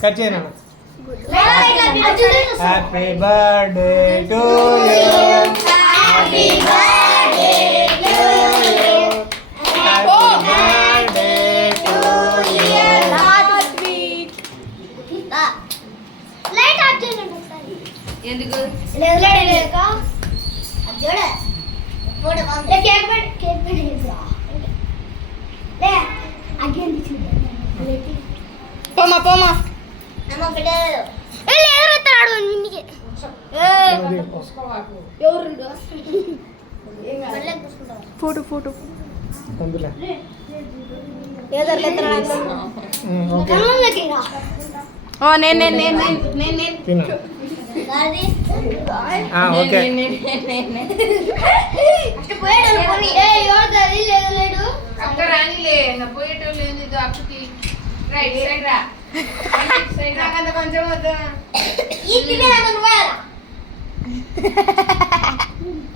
Cut చేయనా happy birthday to you happy birthday to you happy birthday to you light of చేయండి ఒకసారి ఎందుకు లేక అది చూడ ఫోటో పంపే కేక్ పెట్టేదిరా లే అగేంది చూడు పోమా అమ్మ పెట్టేది ఏ లేదు ఎత్తాడు నిన్నికి ఎవరు ఫోటో అందులో ఏదర్లు ఎత్తాడు ఓకే కన్నులకిరా ఓ నేను తిను గాడి ఓకే అట్ట పోయేడు పోని ఏ యోదరి లేదు అక్క రానిలే నా పోయేటోళ్ళు ఏంది అక్కకి రైట్ సైడ్ రా సైడ్ రాకంత కొంచెం వద్దా ఈ తినేదా నువ్వే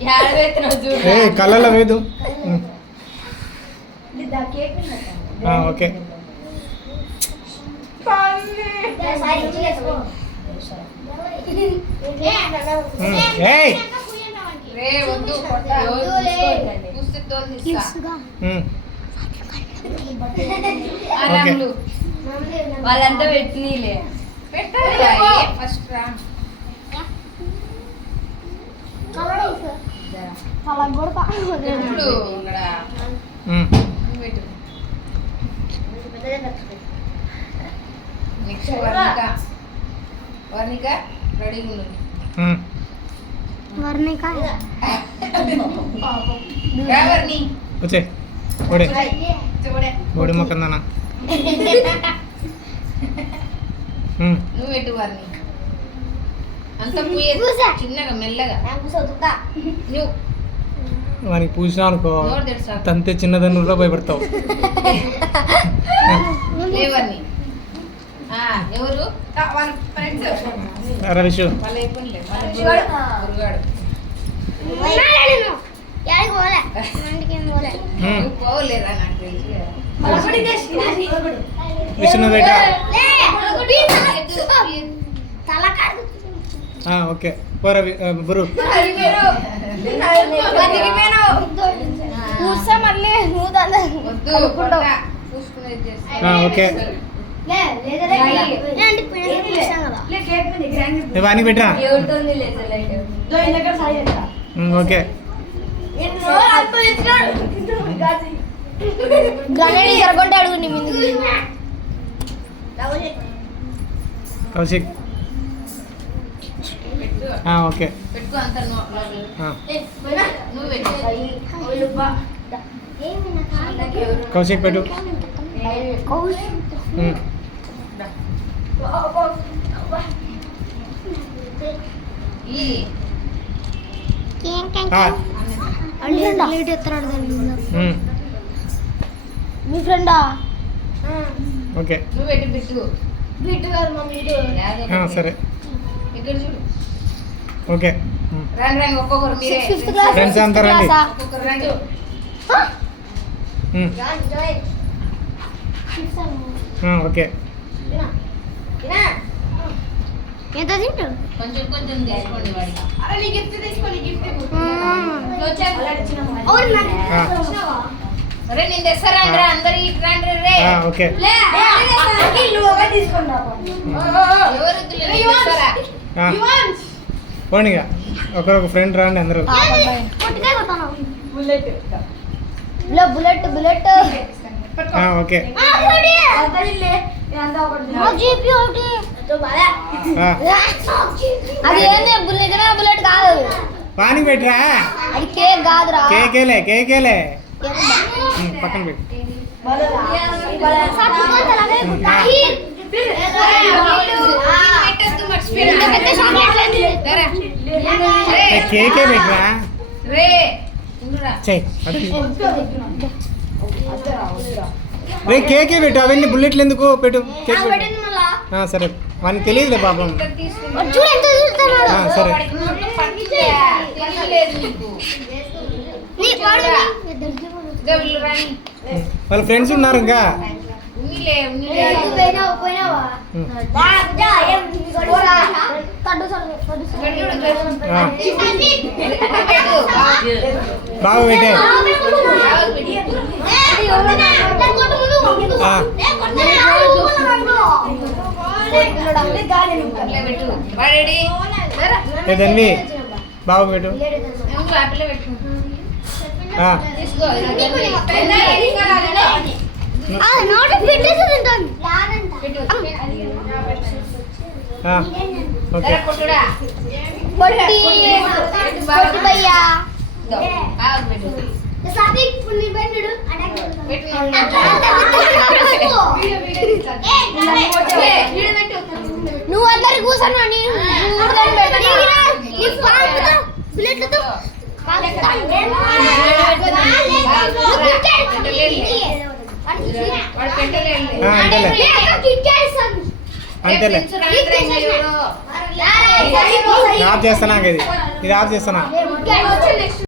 యాడ వేస్తున్నావు చూడు ఏ కళ్ళలో వేదు దా కేక్ ఓకే సారీ చేసుకో ఏయ్ రే వద్దు పుస్తక తోలు తీస్తా ఆరాములు వాళ్ళంతా పెట్టినీలే పెట్టాలి ఫస్ట్ రా ఎప్పుడు ఇక్కడ పెట్టు నెక్స్ట్ వర్ణిక రెడీగా ఉండు రా వర్ణి వచ్చే ఓడే చూడే ఓడి మొక్కందానా నువ్వు పెట్టు వర్ణి అంత పూయ చిన్నగా మెల్లగా నువ్వు వానికి పూసినా అనుకో నోరు తెరుసా తంతే చిన్నదన్నులో భయపడతావు లేవర్ని ఎవరు వాళ్ళ ఫ్రెండ్స్ రవిషు వాళ్ళ అయిపోయిలే గురుగాడు నువ్వు పోలేరా నాకు తెలిసి విష్ణు బేట ఓకే పోరా గురు ఓకే వానికి పెట్టరా ఓకే గణేడి జరగొంటే అడుగు నీ ముందుకు కౌశిక్ ఓకే పెట్టుకో అంత నువ్వు పెట్టు కౌశిక్ పెట్టు ఈ మీ ఫ్రెండా ఓకే నువ్వు పెట్టు బిట్టు బిట్టు గారు మమ్మీ సరే ఇక్కడ చూడు ఓకే రండి ఒక్కొక్కరు మీరే ఫిఫ్త్ క్లాస్ ఫ్రెండ్స్ అంతా రండి ఒక్కొక్కరు రండి ఓకే ఎంత తింటు కొంచెం తీసుకోండి వాడికి అరే నేను తెస్తారండి రా అందరు ఇటు రండి రే ఓకే ఎవరు పోనీగా ఒకరొక ఫ్రెండ్ రండి అందరూ బుల్లెట్ ఓకే అది ఏంది బుల్లెట్ కాదు పానీ పెట్టరా అది కేక్ కాదురా కేకేలే పక్కన పెట్టు కేకే పెట్టరా రే కేకే పెట్టు అవన్నీ బుల్లెట్లు ఎందుకు పెట్టు కేక్ పెట్టు సరే వానికి తెలియదులే పాపం సరే ఇదో వీళ్ళు రాని వాళ్ళ ఫ్రెండ్స్ ఉన్నారు ఇంకా ఉన్నిలే ఆ. బాగా పెట్టే ఆ. ఏ ధన్వి బాగా పెట్టు ఆ. ఆ. ఓకే నువ్వు అందరు కూర్చొని ప్లేట్లతో ఆ, అంతేలే అంతేలే ఆఫ్ చేస్తానా ఇది ఆఫ్ చేస్తానా